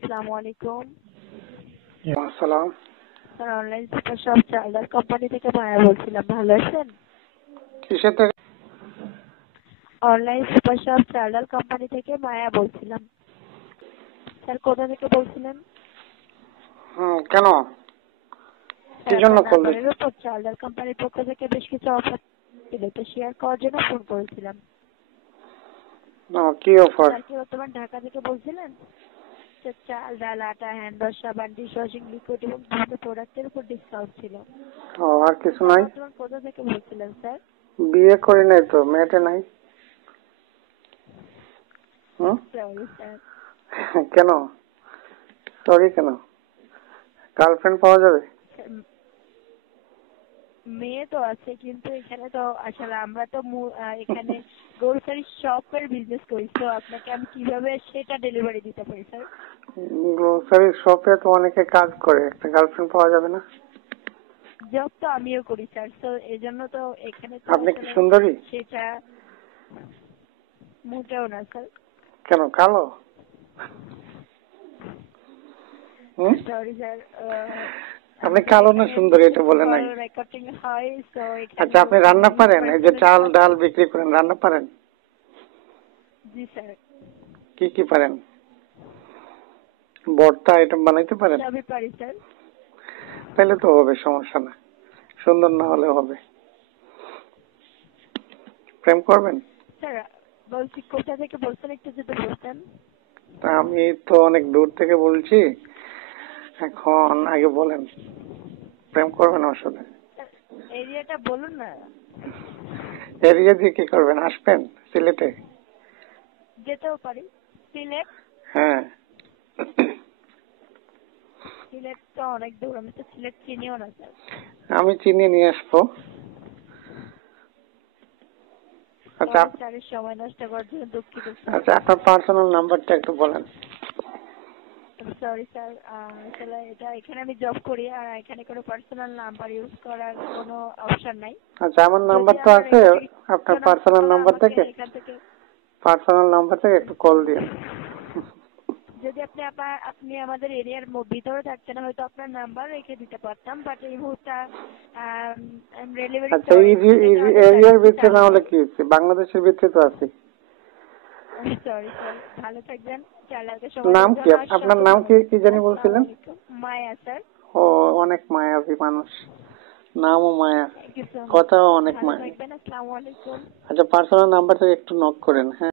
আসসালামু আলাইকুম। আসসালাম। Sir, online super shop charger company থেকে মায়া বলছিলাম, ভালো আছেন? কিসের থেকে? Online super shop charger company থেকে মায়া বলছিলাম। স্যার, কোথা থেকে বলছিলেন? কেন? কি স্যার, জন্য আপনার কল নাম্বারের দিচ্ছেন? উপর চার্জার কোম্পানির পক্ষ থেকে বেশ কিছু অফার ছিল, তো শেয়ার করার জন্য ফোন করেছিলাম। কি অফার? স্যার, কি বর্তমান ঢাকা থেকে বলছিলেন? স্যার, চাল, ডাল, আটা, হ্যান্ড ওয়াশ, সাবান, ডিশ ওয়াশিং লিকুইড এবং বিভিন্ন প্রোডাক্টের উপর ডিসকাউন্ট ছিল। আর কিছু স্যার, নাই? বর্তমান কোথা থেকে বলছিলেন স্যার? বিয়ে করি নাই তো, মেয়েটে নাই। Sorry sir. কেন? সরি কেন? গার্লফ্রেন্ড পাওয়া যাবে? মেয়ে তো আছে, কিন্তু এখানে তো আসলে আমরা তো এখানে গ্রোসারি শপের বিজনেস করি, তো আপনাকে আমি কিভাবে সেটা ডেলিভারি দিতে পারি স্যার? গ্রোসারি শপে তো অনেকে কাজ করে, একটা গার্লফ্রেন্ড পাওয়া যাবে না? জব তো আমিও করি স্যার, তো এজন্য তো এখানে তো আপনি কি আসলে সুন্দরী? সেটা মোটেও না স্যার। কেন, কালো? Sorry sir. আপনি কালো না সুন্দরী এটা বলেন কল আগে। রেকর্ডিং হয়, তো আচ্ছা, এখানে আপনি আমি রান্না পারেন? এই যে পার্সোনালি চাল কথা ডাল বলতে। বিক্রি করেন, রান্না পারেন? জি স্যার। কি কি পারেন? ভর্তা আইটেম বানাইতে পারেন? সবই পারি স্যার। তাহলে তো হবে, সমস্যা না। সুন্দর না হলে হবে। প্রেম করবেন? স্যার, বলছি কোথা থেকে বলছেন, একটু যদি বলতেন। তা আমি তো অনেক দূর থেকে বলছি। এখন আগে বলেন, প্রেম করবেন আমার সাথে? এরিয়াটা বলুন না। এরিয়া দিয়ে কি করবেন? আসবেন সিলেটে? যেতেও পারি। সিলেট? হ্যাঁ। সিলেট তো অনেক দূর, আমি তো সিলেট চিনিও না স্যার। আমি চিনি, নিয়ে আসবো। আচ্ছা। সরি স্যার, সময় নষ্ট করার জন্য দুঃখিত স্যার। আচ্ছা, আপনার পার্সোনাল নাম্বারটা একটু বলেন। সরি স্যার, আসলে এটা এখানে আমি জব করি, আর এখানে কোনো পার্সোনাল নাম্বার ইউজ করার কোনো অপশন নাই। আচ্ছা, আমার যদি নাম্বার তো আমার আছে। এখান থেকে আপনার কোনো পার্সোনাল কল নাম্বার আমাকে থেকে এখান থেকে একটু কল দিন। যদি আপনি আমাদের এরিয়ার ভিতরে থাকতেন, হয়তো আপনার নাম্বার রেখে দিতে পারতাম, বাট এই মুহূর্তে রেলিভারি আচ্ছা, সরি, সিলেটে আমাদের এরিয়ার সার্ভিসে ভিতরে না আসি। হলে কি হচ্ছে, বাংলাদেশের ভিতরে তো আছে। সরি স্যার, ভালো থাকবেন। চ্যানেলকে সময় নাম দেওয়ার কি? জন্য আপনার অসংখ্য নাম কি ধন্যবাদ। কি জানি আসসালামু বলছিলেন? আলাইকুম। মায়া স্যার। ও, অনেক মায়াবী মানুষ, নামও মায়া, থ্যাংক ইউ সো মাচ। কথাও অনেক ভালো মায়া। থাকবেন। আসসালামু আলাইকুম। আচ্ছা, পার্সোনাল নাম্বার থেকে একটু নক করেন, হ্যাঁ।